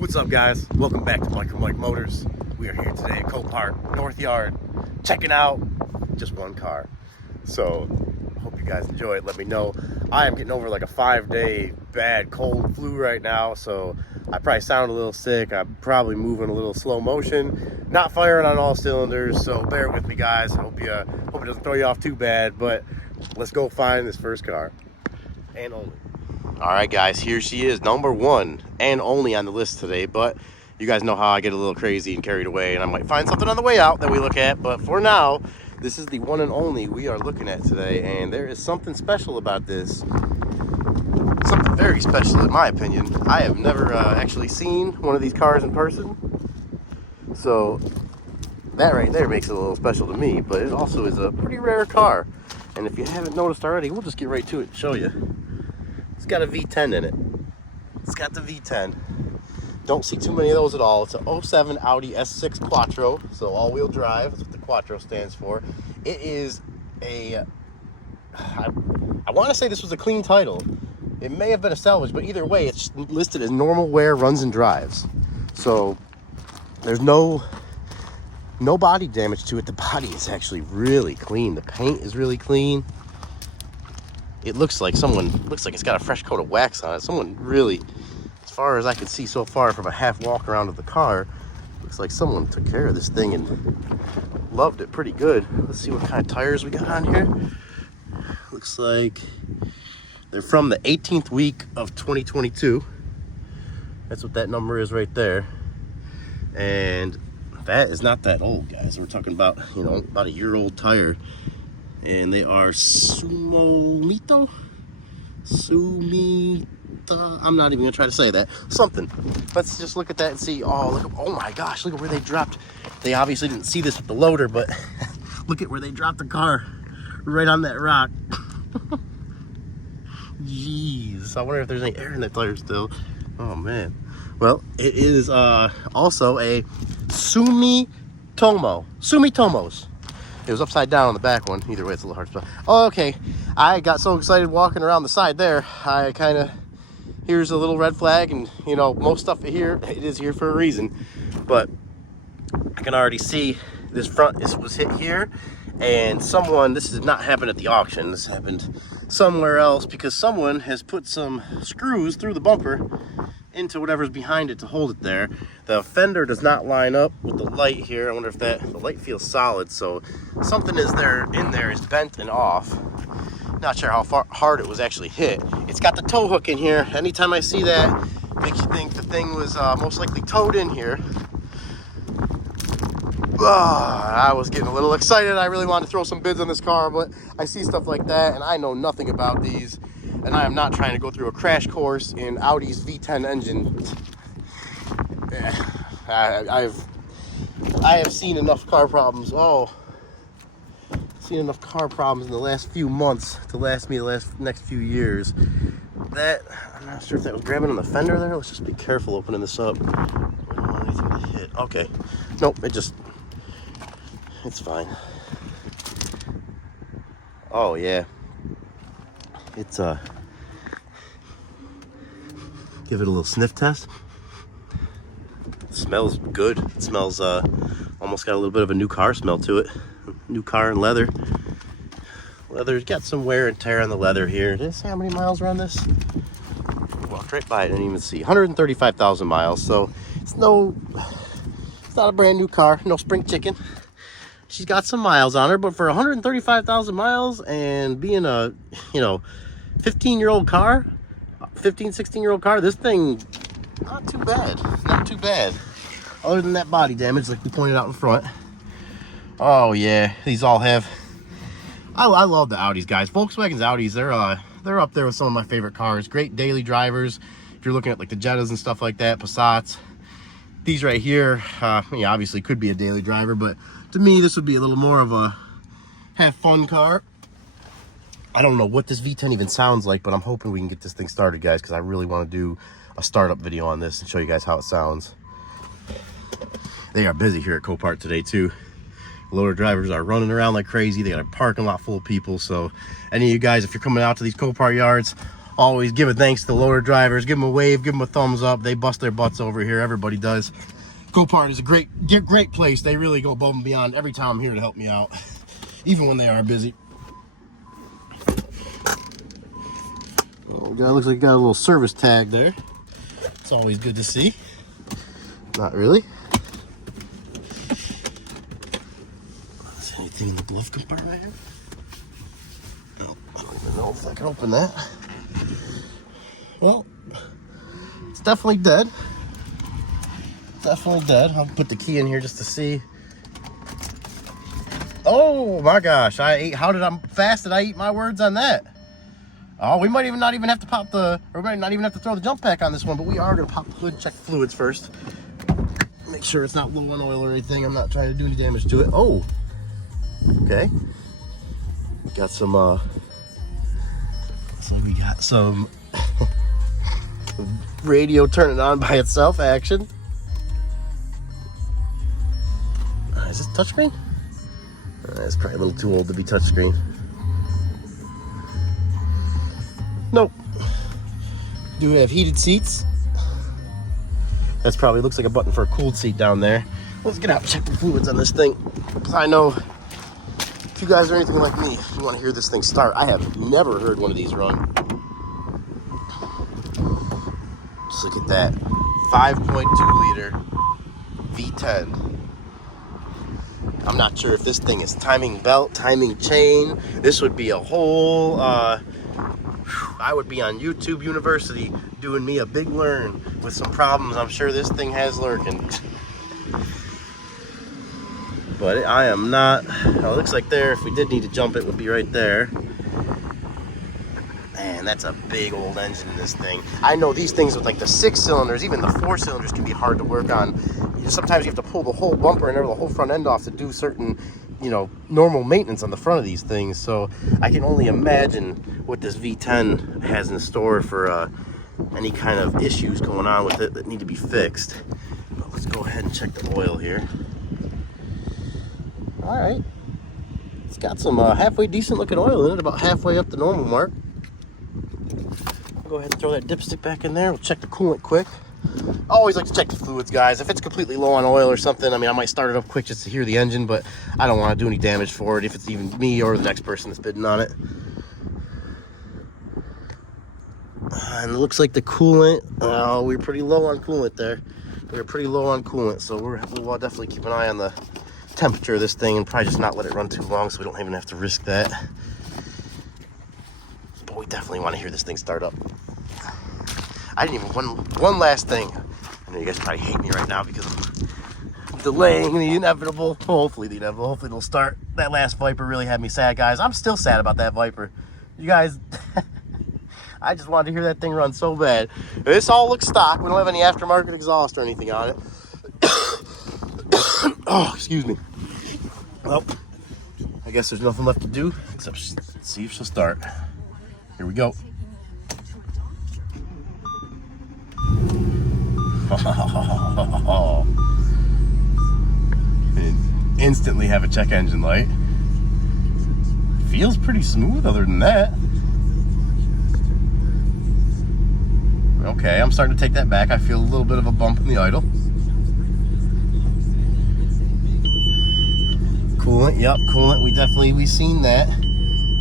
What's up, guys? Welcome back to Mike Motors. We are here today at Copart North Yard, checking out just one car. So hope you guys enjoy it. Let me know. I am getting over like a 5-day bad cold flu right now, so I probably sound a little sick. I'm probably moving a little slow motion, not firing on all cylinders, so bear with me, guys. Hope it doesn't throw you off too bad, but let's go find this first car and only. All right, guys, here she is, number one and only on the list today. But you guys know how I get a little crazy and carried away, and I might find something on the way out that we look at. But for now, this is the one and only we are looking at today, and there is something special about this. Something very special, in my opinion. I have never actually seen one of these cars in person, so that right there makes it a little special to me. But it also is a pretty rare car, and if you haven't noticed already, we'll just get right to it and show you. It's got a V10 in it. It's got the V10. Don't see too many of those at all. It's a 07 Audi S6 Quattro, so all-wheel drive. That's what the Quattro stands for. It is a, I want to say this was a clean title. It may have been a salvage, but either way, it's listed as normal wear, runs, and drives. So there's no body damage to it. The body is actually really clean. The paint is really clean. It looks like it's got a fresh coat of wax on it. Someone really, as far as I can see so far from a half walk around of the car, looks like someone took care of this thing and loved it pretty good. Let's see what kind of tires we got on here. Looks like they're from the 18th week of 2022. That's what that number is right there. And that is not that old, guys. We're talking about, about a year-old tire. And they are Sumito. I'm not even gonna try to say that. Something. Let's just look at that and see. Oh my gosh, look at where they dropped. They obviously didn't see this with the loader, but look at where they dropped the car. Right on that rock. Jeez. I wonder if there's any air in that tire still. Oh man. Well, it is also a Sumitomo's. It was upside down on the back one. Either way, it's a little hard to spell. Oh, okay. I got so excited walking around the side there. I kind of, here's a little red flag, and most stuff here, it is here for a reason. But I can already see this front was hit here, and this did not happen at the auction. This happened somewhere else because someone has put some screws through the bumper into whatever's behind it to hold it there. The fender does not line up with the light here. I wonder if the light feels solid, so something is in there is bent and off. Not sure how hard it was actually hit. It's got the tow hook in here. Anytime I see that, makes you think the thing was most likely towed in here. I was getting a little excited. I really wanted to throw some bids on this car, but I see stuff like that, and I know nothing about these. And I am not trying to go through a crash course in Audi's V10 engine. I have seen enough car problems. Seen enough car problems in the last few months to last me the next few years. I'm not sure if that was grabbing on the fender there. Let's just be careful opening this up. Okay. Nope, it's fine. Oh yeah. It's give it a little sniff test. It smells good. It smells almost got a little bit of a new car smell to it. New car and leather. Leather's got some wear and tear on the leather here. Did I say how many miles are on this? Walked right by it, didn't even see. 135,000 miles. So it's not a brand new car. No spring chicken. She's got some miles on her, but for 135,000 miles and being a 15-year-old car, 16-year-old car, this thing, not too bad. Other than that body damage, like we pointed out in front. Oh yeah, these all have. I love the Audis, guys. Volkswagen's Audis, they're up there with some of my favorite cars. Great daily drivers. If you're looking at like the Jettas and stuff like that, Passats. These right here, obviously could be a daily driver, but to me, this would be a little more of a have fun car. I don't know what this V10 even sounds like, but I'm hoping we can get this thing started, guys, because I really want to do a startup video on this and show you guys how it sounds. They are busy here at Copart today, too. Loader drivers are running around like crazy. They got a parking lot full of people. So any of you guys, if you're coming out to these Copart yards, always give a thanks to the loader drivers. Give them a wave, give them a thumbs up. They bust their butts over here. Everybody does. Copart is a great place. They really go above and beyond every time I'm here to help me out, even when they are busy. Oh, God, looks like you got a little service tag there. It's always good to see. Not really. Is there anything in the glove compartment here? No, I don't even know if I can open that. Well, it's definitely dead. Definitely dead. I'll put the key in here just to see. Oh my gosh! How fast did I eat my words on that? Oh, we might not even have to pop we might not even have to throw the jump pack on this one, but we are gonna pop the hood, check the fluids first. Make sure it's not low on oil or anything. I'm not trying to do any damage to it. Oh, okay. Got some, so we got some radio turning on by itself action. Is this touchscreen? It's probably a little too old to be touchscreen. Nope. Do we have heated seats? That's probably looks like a button for a cooled seat down there. Let's get out and check the fluids on this thing. Because I know if you guys are anything like me, you want to hear this thing start. I have never heard one of these run. Just look at that. 5.2 liter V10. I'm not sure if this thing is timing belt, timing chain. This would be a whole, I would be on YouTube University doing me a big learn with some problems I'm sure this thing has lurking. But I am not, oh, it looks like there, if we did need to jump it, would be right there. Man, that's a big old engine in this thing. I know these things with like the 6 cylinders, even the 4 cylinders can be hard to work on. Sometimes you have to pull the whole bumper and the whole front end off to do certain, normal maintenance on the front of these things. So I can only imagine what this V10 has in store for any kind of issues going on with it that need to be fixed. But let's go ahead and check the oil here. All right, it's got some halfway decent looking oil in it, about halfway up the normal mark. Go ahead and throw that dipstick back in there. We'll check the coolant quick. I always like to check the fluids, guys. If it's completely low on oil or something, I mean, I might start it up quick just to hear the engine, but I don't want to do any damage for it if it's even me or the next person that's bidding on it. And it looks like the coolant, we were pretty low on coolant there. We were pretty low on coolant, so we'll definitely keep an eye on the temperature of this thing and probably just not let it run too long so we don't even have to risk that. But we definitely want to hear this thing start up. I didn't even, one last thing. I know you guys probably hate me right now because I'm delaying the inevitable. Hopefully the inevitable. Hopefully it'll start. That last Viper really had me sad, guys. I'm still sad about that Viper. You guys, I just wanted to hear that thing run so bad. This all looks stock. We don't have any aftermarket exhaust or anything on it. Oh, excuse me. Well, I guess there's nothing left to do except see if she'll start. Here we go. And instantly have a check engine light. Feels pretty smooth other than that. Okay, I'm starting to take that back. I feel a little bit of a bump in the idle. Coolant, yep, coolant. We've seen that.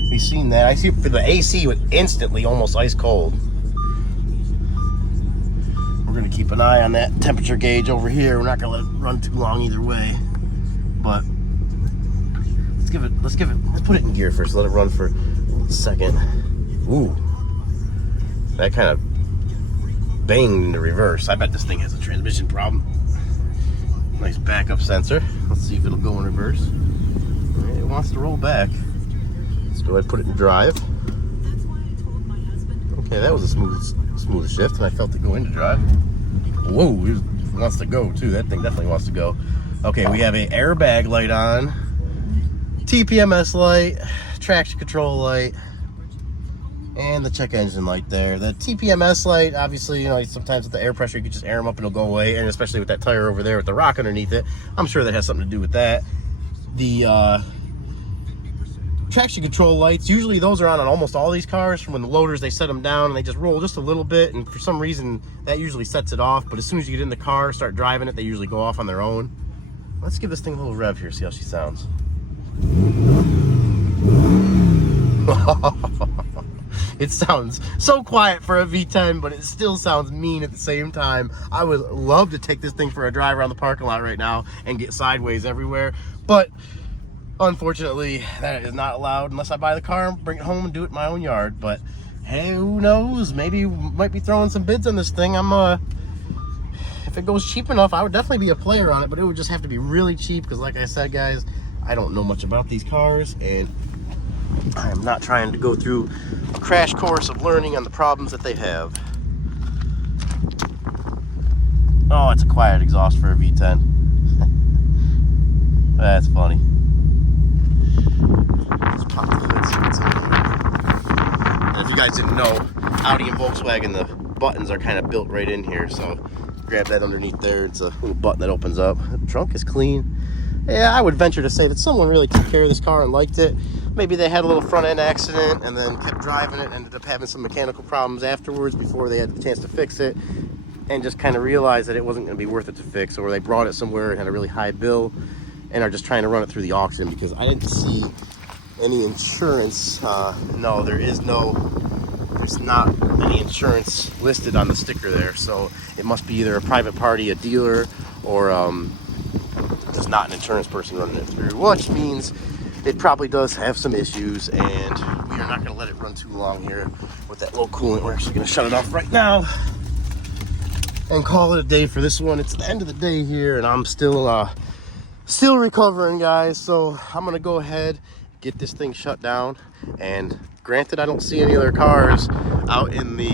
We've seen that. I see for the AC was instantly almost ice cold. We're gonna keep an eye on that temperature gauge over here. We're not gonna let it run too long either way. But let's put it in gear first. Let it run for a second. Ooh, that kind of banged into reverse. I bet this thing has a transmission problem. Nice backup sensor. Let's see if it'll go in reverse. It wants to roll back. Let's go ahead and put it in drive. Okay, that was a smooth shift, and I felt it go into drive. Whoa, it wants to go too. That thing definitely wants to go. Okay, we have an airbag light on, TPMS light, traction control light, and the check engine light there. The TPMS light, obviously, sometimes with the air pressure, you can just air them up and it'll go away, and especially with that tire over there with the rock underneath it, I'm sure that has something to do with that. The traction control lights, usually those are on almost all these cars. From when the loaders, they set them down and they just roll just a little bit, and for some reason that usually sets it off. But as soon as you get in the car, start driving it, they usually go off on their own. Let's give this thing a little rev here, see how she sounds. It sounds so quiet for a V10, but it still sounds mean at the same time. I would love to take this thing for a drive around the parking lot right now and get sideways everywhere, but unfortunately that is not allowed unless I buy the car and bring it home and do it in my own yard. But hey, who knows, maybe might be throwing some bids on this thing. If it goes cheap enough, I would definitely be a player on it, but it would just have to be really cheap, because like I said, guys, I don't know much about these cars, and I am not trying to go through a crash course of learning on the problems that they have. Oh, it's a quiet exhaust for a V10. That's funny. Let's pop the hood, see what's in there. As you guys didn't know, Audi and Volkswagen, the buttons are kind of built right in here, so grab that underneath there. It's a little button that opens up. The trunk is clean. Yeah, I would venture to say that someone really took care of this car and liked it. Maybe they had a little front end accident and then kept driving it and ended up having some mechanical problems afterwards before they had the chance to fix it, and just kind of realized that it wasn't going to be worth it to fix, or they brought it somewhere and had a really high bill and are just trying to run it through the auction, because I didn't see any insurance. No, there's not any insurance listed on the sticker there, so it must be either a private party, a dealer, or there's not an insurance person running it through, which means it probably does have some issues, and we are not going to let it run too long here with that low coolant. We're actually going to shut it off right now and call it a day for this one. It's the end of the day here, and I'm still recovering, guys, so I'm going to go ahead, get this thing shut down. And granted, I don't see any other cars out in the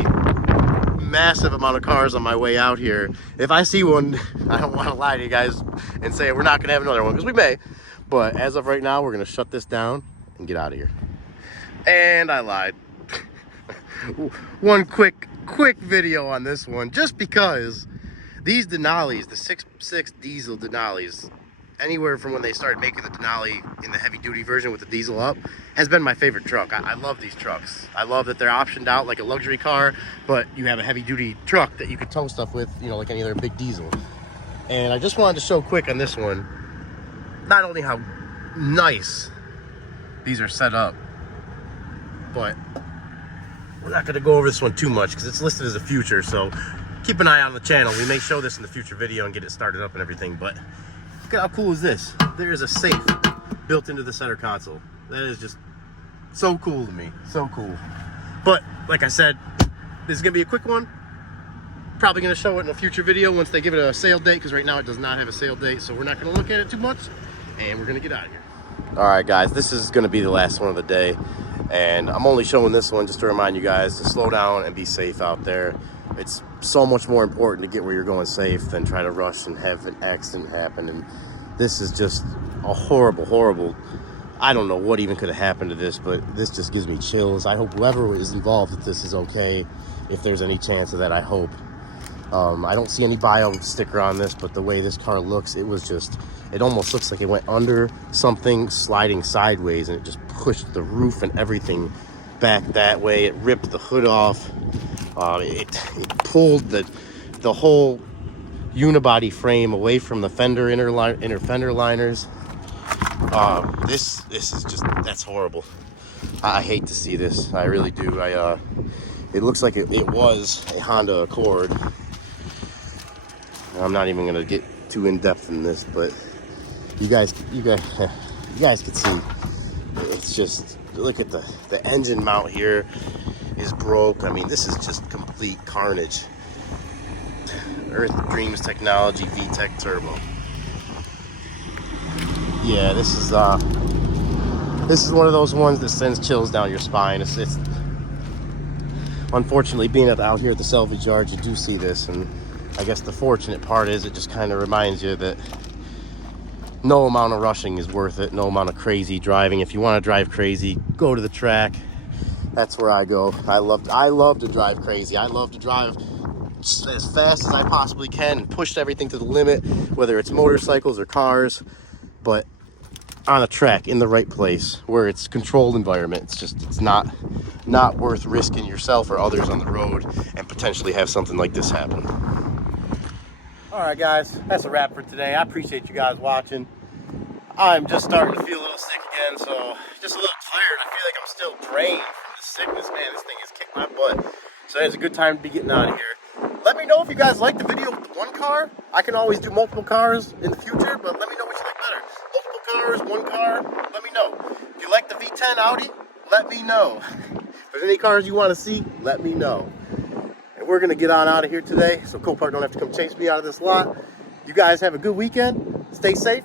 massive amount of cars on my way out here. If I see one, I don't want to lie to you guys and say we're not going to have another one, because we may. But as of right now, we're going to shut this down and get out of here. And I lied. One quick video on this one, just because these Denali's, the 6.6 diesel Denali's, anywhere from when they started making the Denali in the heavy duty version with the diesel up, has been my favorite truck. I love these trucks. I love that they're optioned out like a luxury car, but you have a heavy duty truck that you could tow stuff with, you know, like any other big diesel. And I just wanted to show quick on this one, not only how nice these are set up, but we're not going to go over this one too much because it's listed as a future, so keep an eye on the channel. We may show this in the future video and get it started up and everything. But look at how cool is this. There is a safe built into the center console. That is just so cool to me, so cool. But like I said, this is going to be a quick one. Probably going to show it in a future video once they give it a sale date, because right now it does not have a sale date, so we're not going to look at it too much, and we're going to get out of here. All right, guys, this is going to be the last one of the day, and I'm only showing this one just to remind you guys to slow down and be safe out there. It's so much more important to get where you're going safe than try to rush and have an accident happen. And this is just a horrible, I don't know what even could have happened to this, but this just gives me chills. I hope whoever is involved with this is okay. If there's any chance of that, I hope. I don't see any bio sticker on this, but the way this car looks, it almost looks like it went under something sliding sideways, and it just pushed the roof and everything back that way. It ripped the hood off. It pulled the whole unibody frame away from the fender inner fender liners. This is just, that's horrible. I hate to see this. I really do. It looks like it was a Honda Accord. I'm not even gonna get too in depth in this, but you guys can see. It's just, look at the engine mount here is broke. I mean, this is just complete carnage. Earth Dreams Technology VTEC Turbo. Yeah, this is one of those ones that sends chills down your spine. It's unfortunately, being out here at the salvage yard, you do see this, and I guess the fortunate part is it just kind of reminds you that no amount of rushing is worth it. No amount of crazy driving. If you want to drive crazy, go to the track. That's where I go. I love to drive crazy. I love to drive as fast as I possibly can and push everything to the limit, whether it's motorcycles or cars. But on a track in the right place where it's controlled environment. It's not worth risking yourself or others on the road and potentially have something like this happen. All right, guys, that's a wrap for today. I appreciate you guys watching. I'm just starting to feel a little sick again, so just a little tired. I feel like I'm still drained from the sickness, man. This thing has kicked my butt. So it's a good time to be getting out of here. Let me know if you guys like the video with one car. I can always do multiple cars in the future, but let me know what you like better. Multiple cars, one car, let me know. If you like the V10 Audi, let me know. If there's any cars you want to see, let me know. And we're going to get on out of here today, so Copart don't have to come chase me out of this lot. You guys have a good weekend. Stay safe.